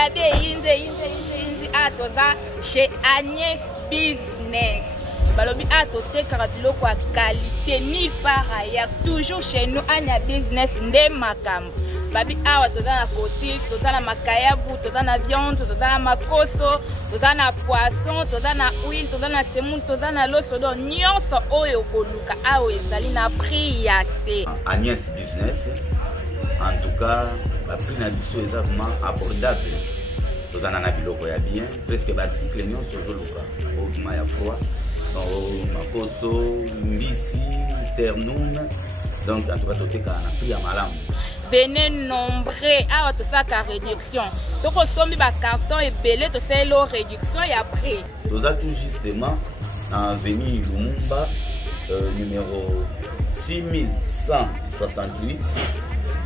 babe yinzi atoza chez Agnès Business. Balobi atote biloko ya qualité ni par ailleurs toujours chez nous Agnès Business nde makambo. Babi awa toza na cotille, toza na makayabu, toza na viande, toza na makoso, toza na poisson, toza na huile, toza na semoule, toza na loso do nyonso oyo koluka awa ezali na prix ya se. Agnès Business, en tout cas, la prix na biso est vraiment abordable. Toza na biloko ya bien, presque l'article nyonso zoluka. Au ya froid, makoso, mbisi, sternum. Donc en tout cas toteka na prix ya malamu. Venez nombreux à tout ça la réduction. Donc on sommes ba carton et belé to c'est la réduction et après. Nous avons tout justement en avenue Lumumba numéro 6168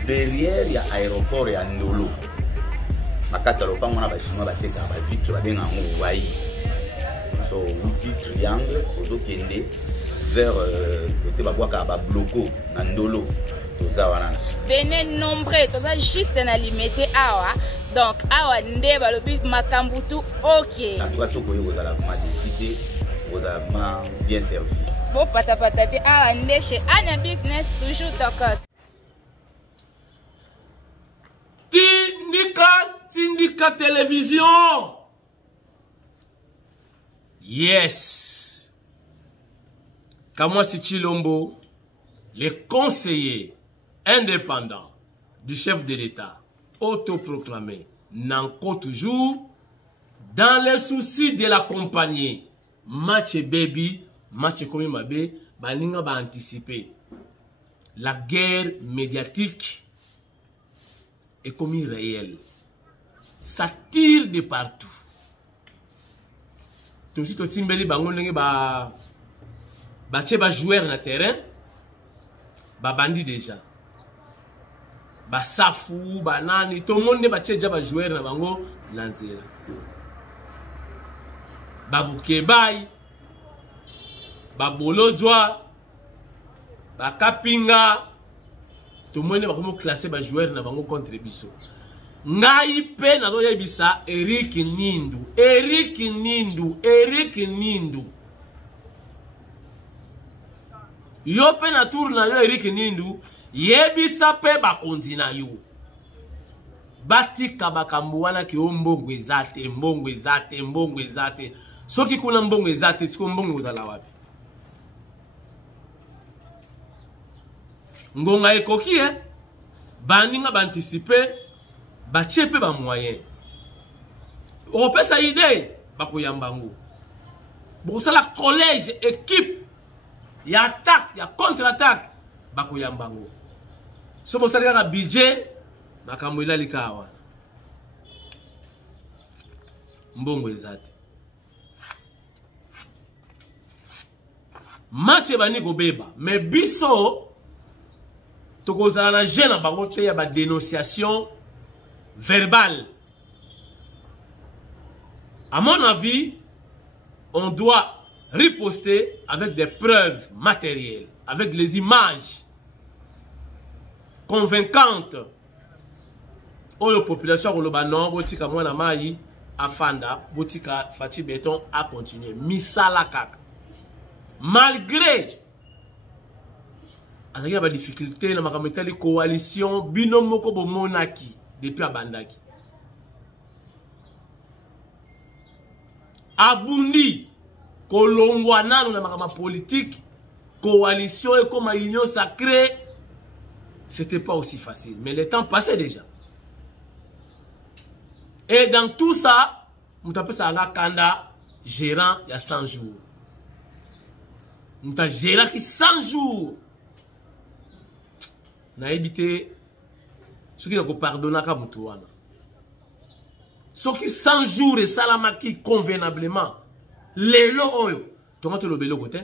derrière il y a aéroport et Ndolo. Makata lopango na ba chinois ba teka ba vitre ba benga ngo wai. So outil triangle ozokende vers côté ba boaka ba bloco na Ndolo. Venez nombreux, tu as juste un limité awa. Donc awa nde balobi makambutu ok. En tout cas, vous allez décider, vous allez bien servi. Bon patapatati awa nde chez Agnès Business toujours tokos. Tindika télévision. Yes. Kamwasi Chilombo, les conseillers indépendant du chef de l'État, autoproclamé, n'encore toujours, dans les soucis de l'accompagner, match baby, match comme mabe, baninga ba anticiper. La guerre médiatique est comme réelle. Ça tire de partout. Tout si to timbeli bango ndenge ba joueur na terrain, ba bandi déjà. Ba safu, ba nani, tout le monde ba tcheja ba joueur na bango nanzela. Ba bukebai, ba bolojwa, ba kapinga, tout le monde ba comme classer ba joueur na bango contre biso. Ngai pe na doya bisa Eric Nindu. Yo pe na tour na yo Eric Nindu. Yebisa pe bakonzi na yo. Batika bakambu wana ki mbongo ezate. Soki kuna mbongo ezate, siko mbongo uzala wapi. Ngonga ekoki baninga ba anticiper, ba chepe ba moyen. Opesa idée, bakoyamba ngo. Bosala collège, équipe, ya attaque, ya contre-attaque, bakoyamba ngo. So bosala ka budget, makambo elali kawa. Mbongo ezate. Match bani ko beba, mais biso tokozala na jeune bango te ya ba dénonciation verbale. À mon avis, on doit riposter avec des preuves matérielles, avec les images convaincantes. Oyo population kolobano botika mwana mai afanda botika Fati Béton a continué misala kaka. Malgré il y a des difficultés dans la coalition binomoko bomonaki depuis abandaki. Abundi kolongwana na makama politique coalition et comme union sacrée, c'était pas aussi facile, mais le temps passait déjà. Et dans tout ça, mutape sa nga kanda gérant il y a 100 jours. Muta gérant qui 100 jours. Na évité ce qui ne peut pardonner qu'à Moutouana. Ce qui 100 jours et salamaki convenablement. Les lots, tu vas te le bélo côté.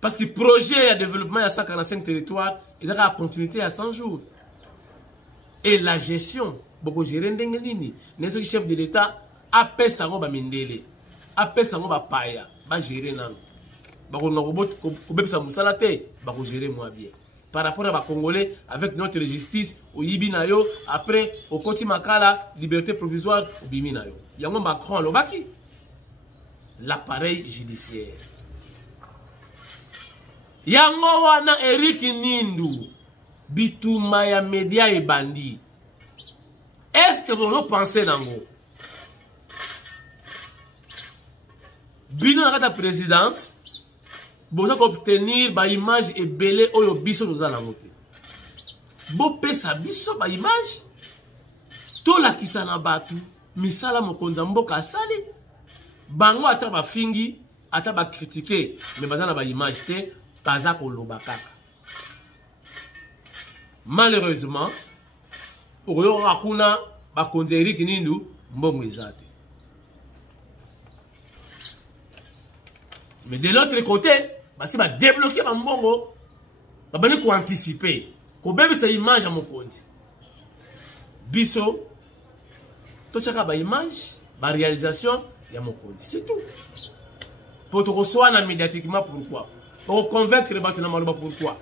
Parce que le projet de développement à 145 territoires, il a la continuité à 100 jours. Et la gestion, beaucoup gérer n'engenini. N'est-ce que chef de l'État a payé ça va mindele, a payé ça va paya, va gérer nan. Bako na robot ko bebisa musala te, bako gérer moi bien. par rapport à Congolais avec notre justice au Yibinayo, après au Koti Makala, liberté provisoire au Biminayo. Yango Macron Lobaki, l'appareil judiciaire. Yango wana Eric Nindu, Bituma ya média et bandi. Est-ce que vous pensez nango? Bino na kata présidence, vous avez obtenir ba image et belé oyo biso nous allons voter. Bo pesa biso ba image. To la kisana batu, misala mokonza mboka asali. Bango ata ba fingi, ata ba critiquer, mais bazana ba image te, kaza ko loba kaka. Malheureusement, oyo akuna ba konzeri kinindu mbongo ezate. Mais de l'autre côté, parce que va débloquer ma mbongo, va venir pour anticiper. Ko bébé sa image à mon compte. Biso, to chaka ba image, ba réalisation, ya mon compte. C'est tout. Pour te recevoir médiatiquement, pourquoi? Pour convaincre les bâtiments, pourquoi?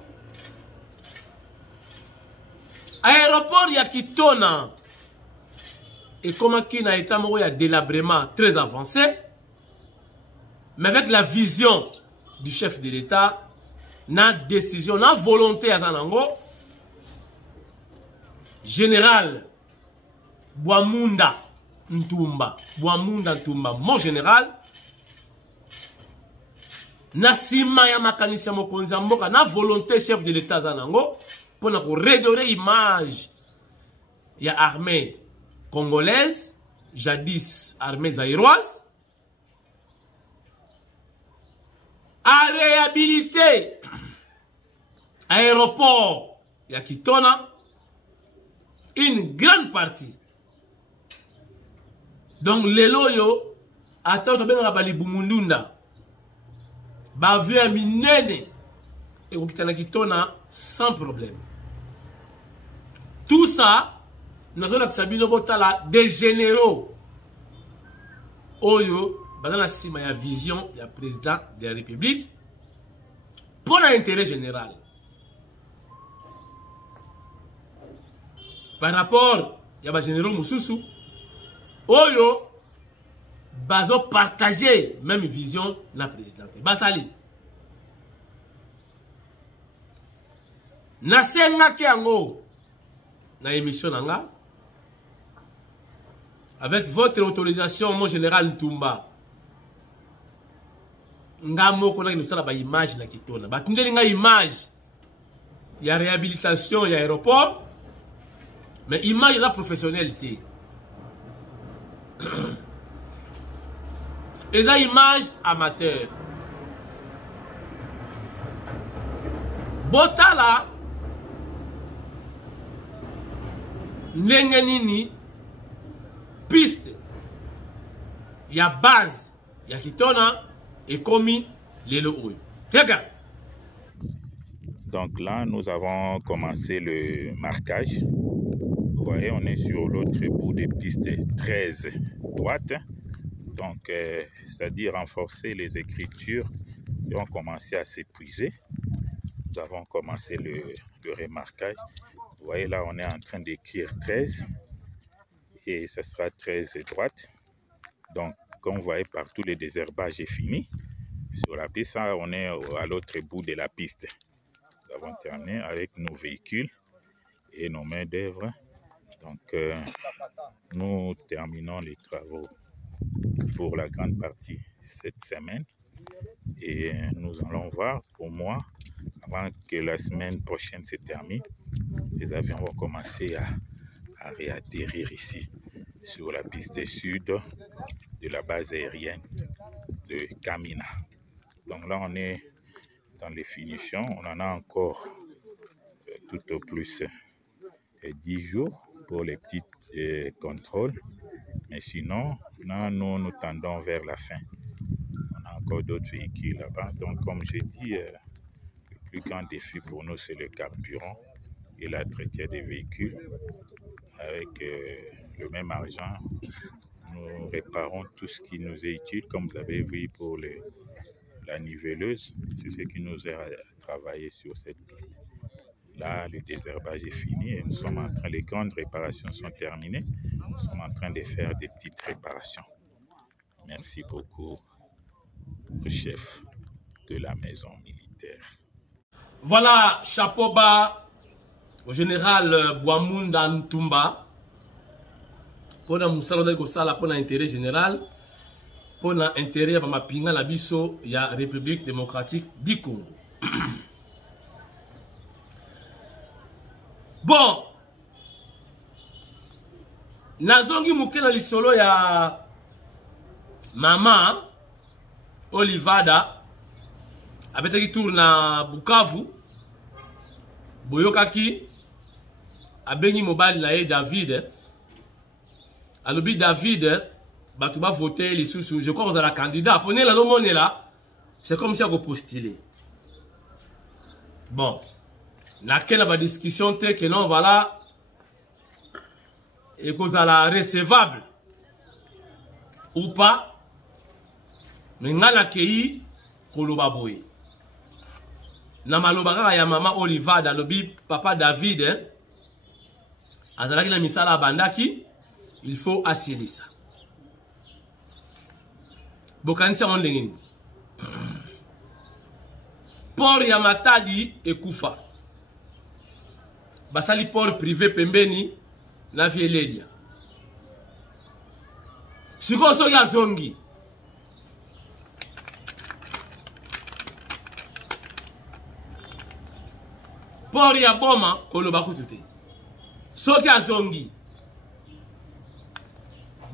Aéroport ya Kitona. Et comment qui n'a été il y a délabrement très avancé. Mais avec la vision du chef de l'État, na décision, na volonté à Zanango, général Bouamunda Ntumba, mon général, na sima ya makanisi ya mokonzi ya mboka, na volonté chef de l'État Zanango, pour na redorer image ya armée congolaise, jadis armée zaïroise, à réhabiliter aéroport ya Kitona, une grande partie. Donc les loyo attends bien bali bumundunda ba vu un minene et au Kitona sans problème. Tout ça nous avons Sabino Botala des généraux oyo dans la cima ya vision du président de la République pour l'intérêt général. Par rapport à la généraux Moussoussou, oyo bazo partager même vision de la présidente. Basali. Nasenga kiango na émission nanga avec votre autorisation mon général Ntumba. Ngamo kona ki nosala ba image na Kitona. Batundeli nga image ya réhabilitation ya aéroport. Mais image la professionnalité. Et la image amateur. Botala ndenge nini piste ya base ya Kitona et commis lelo oyo. Regarde. Donc là, nous avons commencé le marquage. Vous voyez, on est sur l'autre bout des pistes 13 droite. Donc, c'est-à-dire renforcer les écritures qui ont commencé à s'épuiser. Nous avons commencé le remarquage. Vous voyez, là, on est en train d'écrire 13. Et ce sera 13 droite. Donc, comme vous voyez, partout, le désherbage est fini. Sur la piste, on est à l'autre bout de la piste. Nous avons terminé avec nos véhicules et nos mains d'œuvre. Donc, nous terminons les travaux pour la grande partie cette semaine. Et nous allons voir, pour moi, avant que la semaine prochaine se termine, les avions vont commencer à réatterrir ici, sur la piste sud de la base aérienne de Kamina. Donc là, on est dans les finitions. On en a encore tout au plus 10 jours pour les petits contrôles. Mais sinon, là, nous tendons vers la fin. On a encore d'autres véhicules là-bas. Donc, comme j'ai dit, le plus grand défi pour nous, c'est le carburant et l'entretien des véhicules. Avec le même argent, nous réparons tout ce qui nous est utile, comme vous avez vu pour la niveleuse. C'est ce qui nous aide à travailler sur cette piste. Là, le désherbage est fini et nous sommes en train, les grandes réparations sont terminées. Nous sommes en train de faire des petites réparations. Merci beaucoup au chef de la maison militaire. Voilà, chapeau bas au général Bouamounda Ntumba. Pour la moussala de Gossala, pour l'intérêt général, pour l'intérêt de ma pinga la biso, il y a République démocratique du Congo. Bon, nazongi mukena lisolo ya mama Olivada abetaki tour na Bukavu boyokaki abengi mobali na ye David alobi David batu ba voter lisusu je crois que vous êtes candidat prenez la nomone là c'est comme si on postulait bon na quelle ba discussion te que non voilà et cause à la recevable ou pas mais ngana kei koloba boy na maloba ya mama Olivada lobi papa David azalaki na misala bandaki il faut assurer ça bokanisa on lengini port ya Matadi ekufa basali port privé pembeni na Vieledia siko so ya zongi port ya Boma koloba kutute soki azongi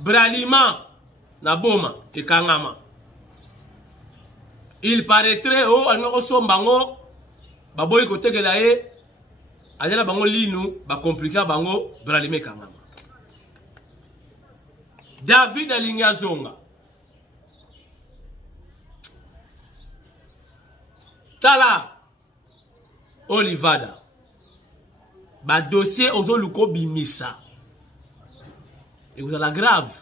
Bralima na Boma ekangama il paraîtrait oh alingako sombango baboyi kotekela ye adela bango linu ba compliquer bango Bralima ekangama David alingi azonga tala Olivada ba dossier ozo luko bimisa et vous allez grave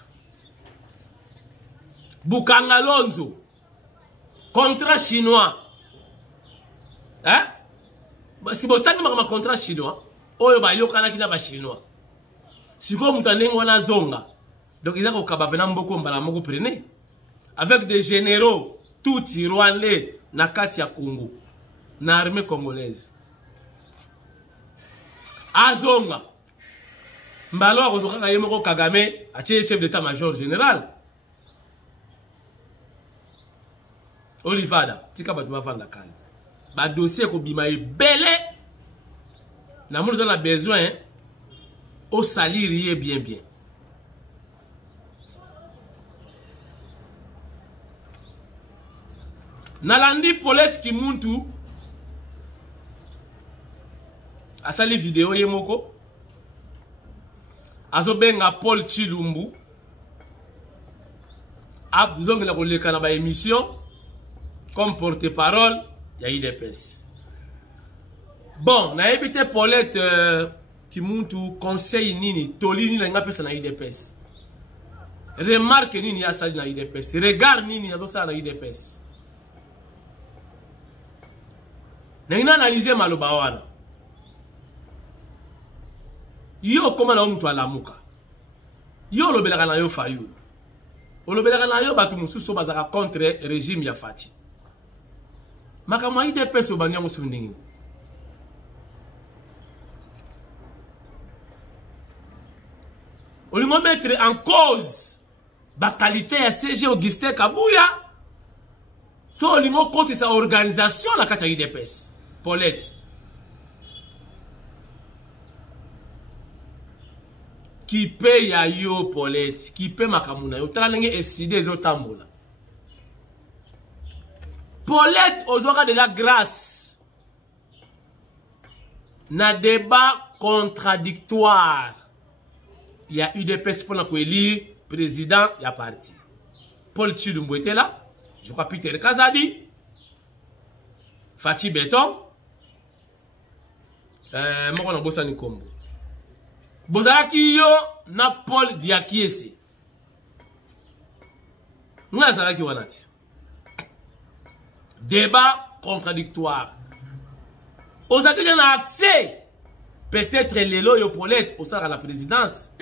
Bukanga Lonzo contrat chinois hein parce que botani ma contrat chinois oyo ba yokana kina ba chinois siko mutanengo wana zonga donc il a ko kabapena mboko mbala moko prene avec des généraux tout rwandais na kati ya Congo na armée congolaise azonga mbalo akozoka yemoko Kagame atie chef d'état-major général Olivada tika batu bavanda kali ba dossier ko bima ebele na mulu na besoin au salir bien nalandi Paulette Kimuntu asali vidéo yemoko azobenga Paul Chilumbu abzongela koleka na ba émission comme porte-parole ya IDPS. Bon, na ebite Paulette Kimuntu conseil nini tolini na nga pesa na IDPS. Remarque nini ya sali na IDPS. Regard nini ya dosa na IDPS. Na ina analyser maloba wana. Yo koma na mtu alamuka. Yo lobelaka na yo fayu. Olobelaka na yo batu mususu bazaka contre régime ya Fachi. Makama IDPS obanya musundingi. Olingo mettre en cause ba qualité ya CG Augustin Kabuya. To olingo contre sa organisation la kata IDPS. Paulette. Qui paye ya yo Paulette, qui paye makamuna yo tala lenge eside ezotambola. Paulette ozoka de la grâce na débat contradictoire. Il y a eu des personnes pour élire président, il y a parti. Paul Chilumbu était là, je crois Peter Kazadi, Fachi Beton, moi on a bossé Nikombo. Bozalaki yo na Paul Diakiese. Nga zalaki wanati. Débat contradictoire. ozaki na accès peut-être lelo yo Paulette au sara la présidence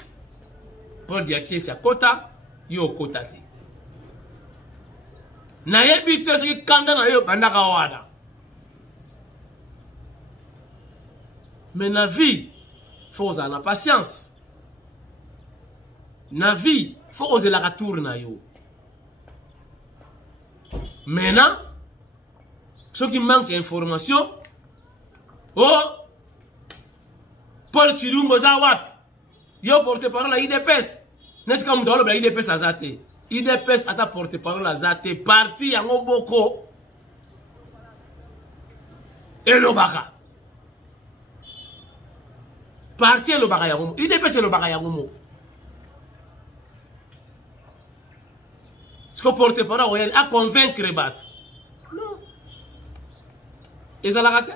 Paul Diakesi akota yo kota te na yebi te soki kanda na yo bandaka wana mais na vie faut oza na patience na vie faut oser la retour na yo maintenant ceux qui manquent d'information oh Paul Chilumbo Zawat yo porte-parole à IDPS n'est-ce que mutalo ba IDPS azate IDPS ata porte-parole azate parti yango boko elobaka parti elobaka yango IDPS elobaka yango ce que porte-parole a convaincre bat non ezala kate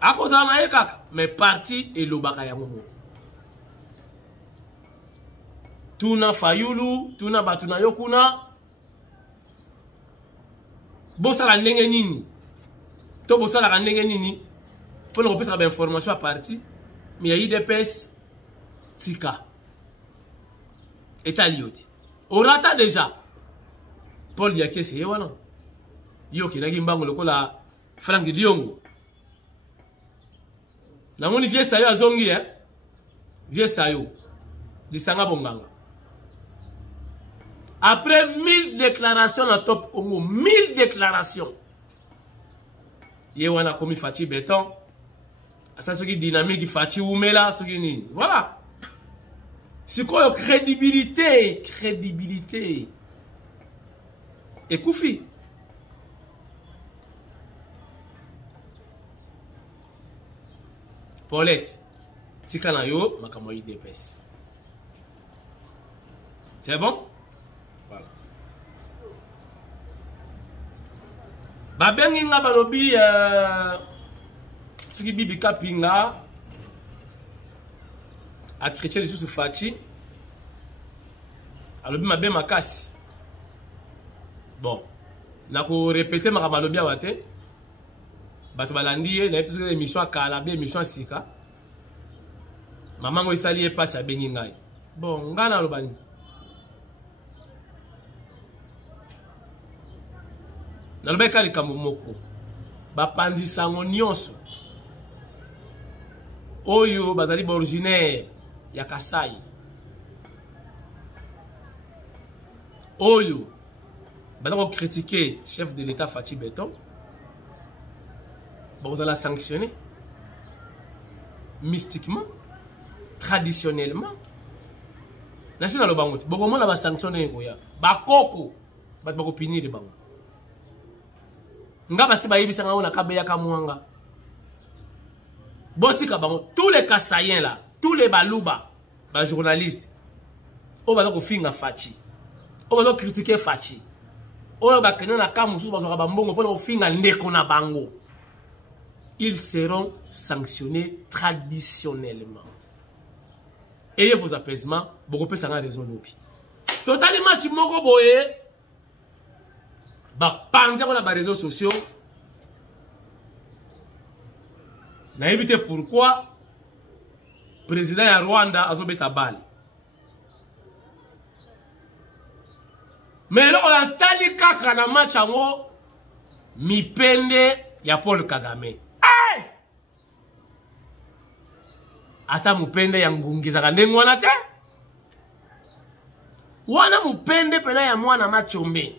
akozala na ye kaka mais parti elobaka yango mo tuna Fayulu tuna batu na yo kuna bosala ndenge nini to bosala ndenge nini pour le repérer information à parti mais il y a IDPS tika eta lioti orata déjà Paul Diakesi wana yo kinaki mbango lokola Frank Diongo na moni vie sayo azongi vie sayo disanga bonganga après 1000 déclarations na top Congo 1000 déclarations yewana komi Fachi Béton asa soki dynamique Fachi Umela soki nini voilà c'est quoi crédibilité et Koufi Paulette tika na yo makambo IDPS c'est bon voilà babengi nga balobi soki bibi kapinga a chrétien lisusu Fachi alobi mabe makasi bon nako répéter makambo alobi awa te bato balandi ye na episode émission akala bien émission sika mamango isali ye passe abengi ngai bon ngana lobani naloba kali kambo moko bapandi sango nyonso oyo bazali ba originaire ya Kasai oyo bazako critiquer chef de l'état Fachi Béton vous allez sanctionner mystiquement, traditionnellement. Nasi na lobango ti boko mona ba sanctionner ko ya ba koko ba bako pinir bango nga ba si ba yibisa nga na kabeya ka mwanga botika bango tous les Kasaïens là tous les baluba ba journalistes o ba ko finga Fachi o ba critiquer Fachi o ba kenya na kamusu ba zo ba mbongo pona ko finga ndeko na bango ils seront sanctionnés traditionnellement. Ayez vos apaisements, beaucoup plus ça a raison. Totalement, tu m'as boye. Bah, pensez à les réseaux sociaux. N'a évité pourquoi le président de Rwanda a zobé tabal. Mais là, on a tali kaka na match ango mi pende ya Paul Kagame. Ata mupende ya ngungizaka ndenge wana te wana mupende pena ya mwana machombe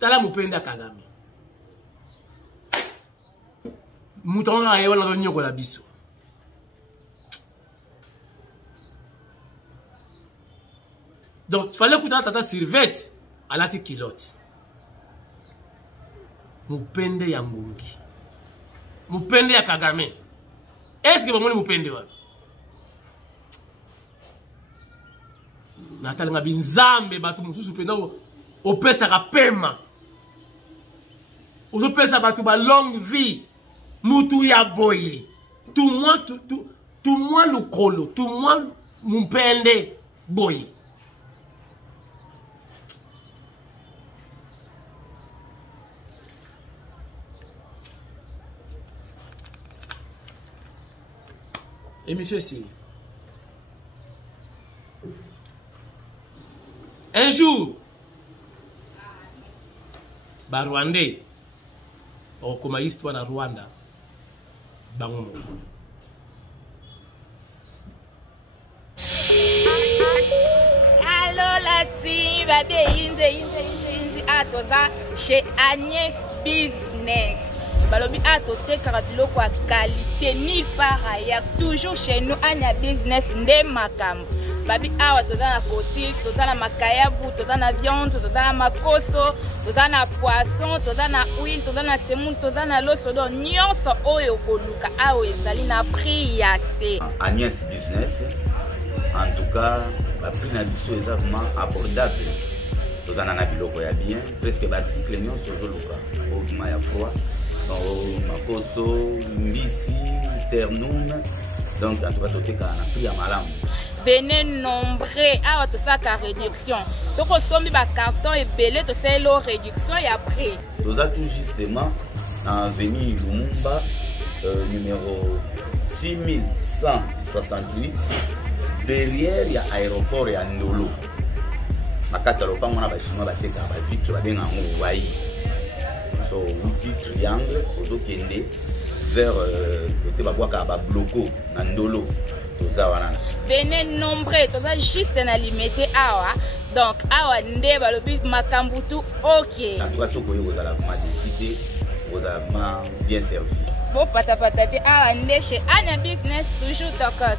tala mupende Kagame mutonga ye wana nyoko la biso donc il fallait que tata Sylvette alati kilote mupende ya ngungi mupende ya Kagame. Est-ce que vous avez mupende wa? Natali nga binzambe batu mususu penda opesa ka pema. Opesa batu ba longue vie. Mutu ya boye. Tout moi lukolo, tout moi mupende boye. émission ici. Un jour, ba Rwandais, comme histoire na Rwanda, bango. Allo la team, baby, inzi atoza chez Agnès Business. Balobi atote karatilo kwa qualité ni par ailleurs toujours chez nous Agnès Business nde makambo. Babi awa toza na cotille, toza na makayabu, toza na viande, toza na makoso, toza na poisson, toza na huile, toza na semoule, toza na loso do nyonso oyo koluka awa ezali na prix ya se. Agnès Business, en tout cas, la prix na biso est vraiment abordable. Toza na biloko ya bien, presque l'article nyonso zoluka. Au ya froid, makoso, mbisi, sternum. Donc en tout cas toteka na prix ya malamu. Venez nombreux à tout ça la réduction. Donc on sommes ba carton et belé to c'est la réduction et après. Nous avons tout justement en avenue Lumumba numéro 6168 derrière il y a aéroport et Ndolo. Makata lopa mona ba chinois ba teka ba vitre ba benga ngo wai. So outil triangle ozo kende vers côté ba boaka ba bloco na Ndolo. Venez nombreux, tu as juste un limité awa. Donc awa nde balobi makambutu ok. En tout cas, ce que vous allez décider, vous allez bien servi. Bon patapatati awa nde chez Agnès Business toujours tokos.